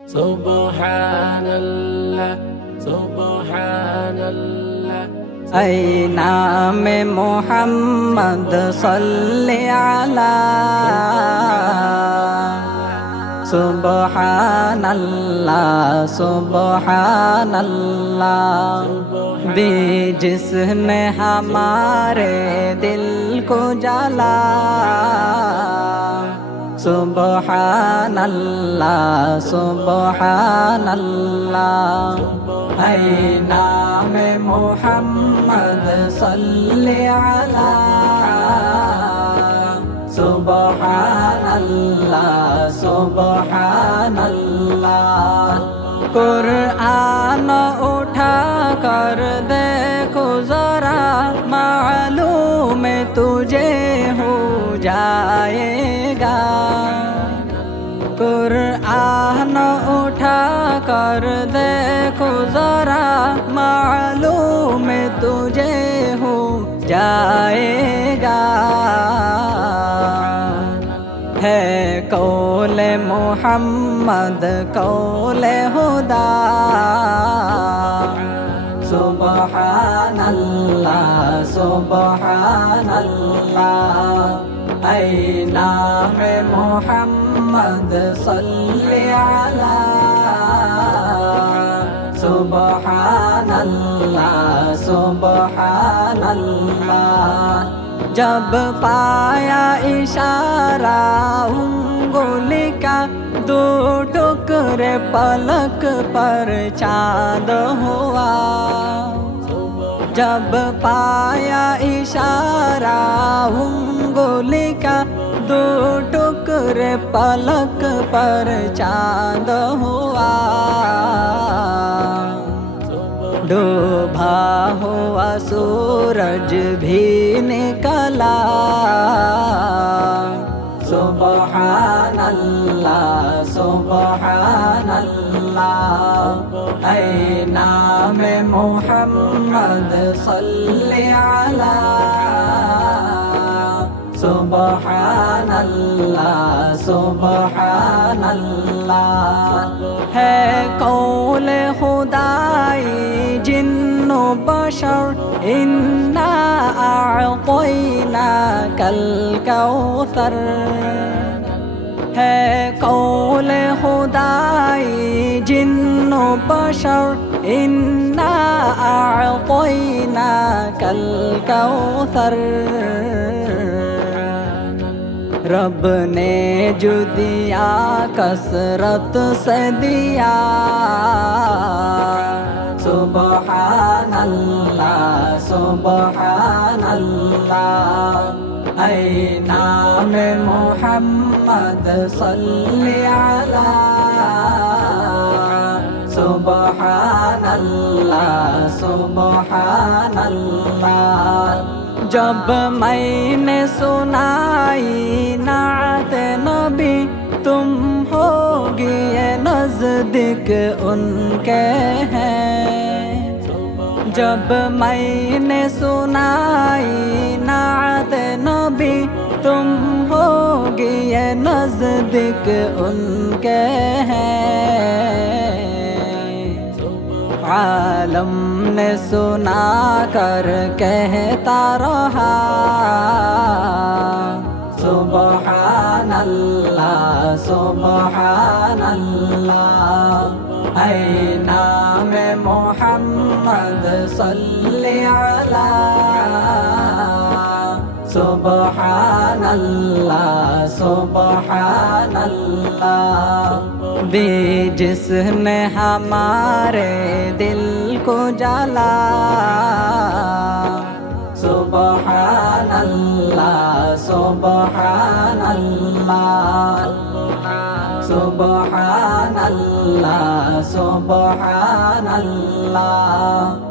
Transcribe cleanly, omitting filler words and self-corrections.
Subhanallah, Subhanallah. اے نام محمد صلی علی سبحان اللہ سبحان اللہ دی جس نے ہمارے دل کو جلا سبحان اللہ سبحان اللہ اے نام محمد صلی علی سبحان اللہ سبحان اللہ قرآن اٹھا کر دیکھو ذرا معلوم تجھے ہو جائے گا قرآن اٹھا کر دیکھو ذرا معلوم تجھے ہو جائے گا ہے قول محمد قول خدا سبحان اللہ سبحان اللہ اے نام محمد صلی علی سبحان اللہ سبحان اللہ جب پایا اشارہ انگلی کا دو ٹکڑے پلک پر چاند ہوا جب پایا اشارہ انگلی کا دو ٹکڑے پلک پر چاند ہوا ڈوبا ہوا سورج بھی نکلا سبحان اللہ سبحان اللہ اے نام محمد صلی علی سبحان اللہ سبحان اللہ ہے قول خدائی جن و بشر انا اعطیناک الکوثر ہے قول خدائی جن و بشر انا اعطیناک الکوثر رب نے جو دیا کثرت سے دیا سبحان اللہ سبحان اللہ اے نام محمد صلی علی سبحان اللہ سبحان اللہ جب میں نے سنائی نعت نبی تم ہوگی نزدیک ان کے ہیں جب میں نے سنائی نعت نبی تم ہوگی نزدیک ان کے ہیں عالم نے سنا کر کہتا رہا سبحان اللہ سبحان اللہ اے نام محمد صلی علی سبحان اللہ سبحان اللہ دی جس نے ہمارے دل کو جلا سبحان اللہ سبحان اللہ سبحان اللہ سبحان اللہ